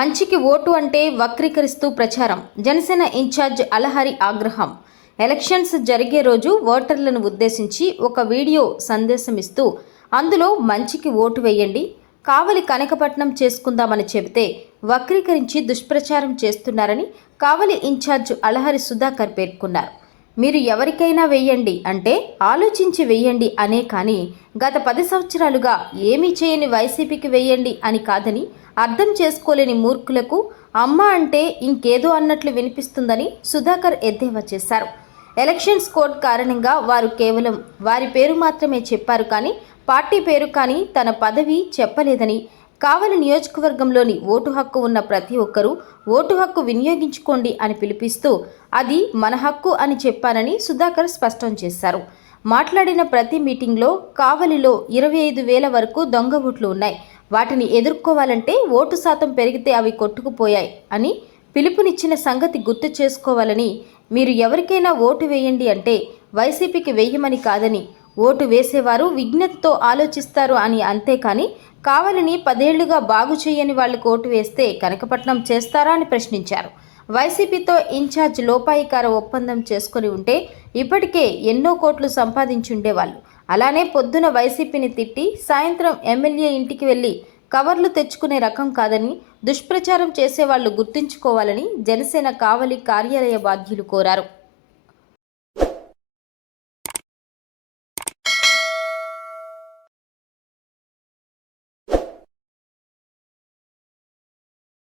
మంచికి ఓటు అంటే వక్రీకరిస్తూ ప్రచారం. జనసేన ఇన్ఛార్జ్ అలహరి ఆగ్రహం. ఎలక్షన్స్ జరిగే రోజు ఓటర్లను ఉద్దేశించి ఒక వీడియో సందేశం ఇస్తూ అందులో మంచికి ఓటు వేయండి కావలి కనకపట్నం చేసుకుందామని చెబితే వక్రీకరించి దుష్ప్రచారం చేస్తున్నారని కావలి ఇన్ఛార్జ్ అలహరి సుధాకర్ పేర్కొన్నారు. మీరు ఎవరికైనా వెయ్యండి అంటే ఆలోచించి వెయ్యండి అనే కానీ గత పది సంవత్సరాలుగా ఏమీ చేయని వైసీపీకి వెయ్యండి అని కాదని అర్థం చేసుకోలేని మూర్ఖులకు అమ్మ అంటే ఇంకేదో అన్నట్లు వినిపిస్తుందని సుధాకర్ ఎద్దేవా చేశారు. ఎలక్షన్స్ కోడ్ కారణంగా వారు కేవలం వారి పేరు మాత్రమే చెప్పారు కానీ పార్టీ పేరు కానీ తన పదవి చెప్పలేదని కావలి నియోజకవర్గంలోని ఓటు హక్కు ఉన్న ప్రతి ఒక్కరూ ఓటు హక్కు వినియోగించుకోండి అని పిలిపిస్తూ అది మన హక్కు అని చెప్పానని సుధాకర్ స్పష్టం చేశారు. మాట్లాడిన ప్రతి మీటింగ్లో కావలిలో ఇరవై ఐదు వేల వరకు దొంగ ఓట్లు ఉన్నాయి. వాటిని ఎదుర్కోవాలంటే ఓటు శాతం పెరిగితే అవి కొట్టుకుపోయాయి అని పిలుపునిచ్చిన సంగతి గుర్తు చేసుకోవాలని మీరు ఎవరికైనా ఓటు వేయండి అంటే వైసీపీకి వేయమని కాదని ఓటు వేసేవారు విజ్ఞతతో ఆలోచిస్తారు అని అంతేకాని కావాలని పదేళ్ళుగా బాగు చేయని వాళ్ళకు ఓటు వేస్తే కనకపట్నం చేస్తారా అని ప్రశ్నించారు. వైసీపీతో ఇన్ఛార్జ్ లోపాయికార ఒప్పందం చేసుకుని ఉంటే ఇప్పటికే ఎన్నో కోట్లు సంపాదించుండేవాళ్ళు. అలానే పొద్దున వైసీపీని తిట్టి సాయంత్రం ఎమ్మెల్యే ఇంటికి వెళ్ళి కవర్లు తెచ్చుకునే రకం కాదని దుష్ప్రచారం చేసేవాళ్ళు గుర్తుంచుకోవాలని జనసేన కావలి కార్యాలయ బాధ్యులు కోరారు.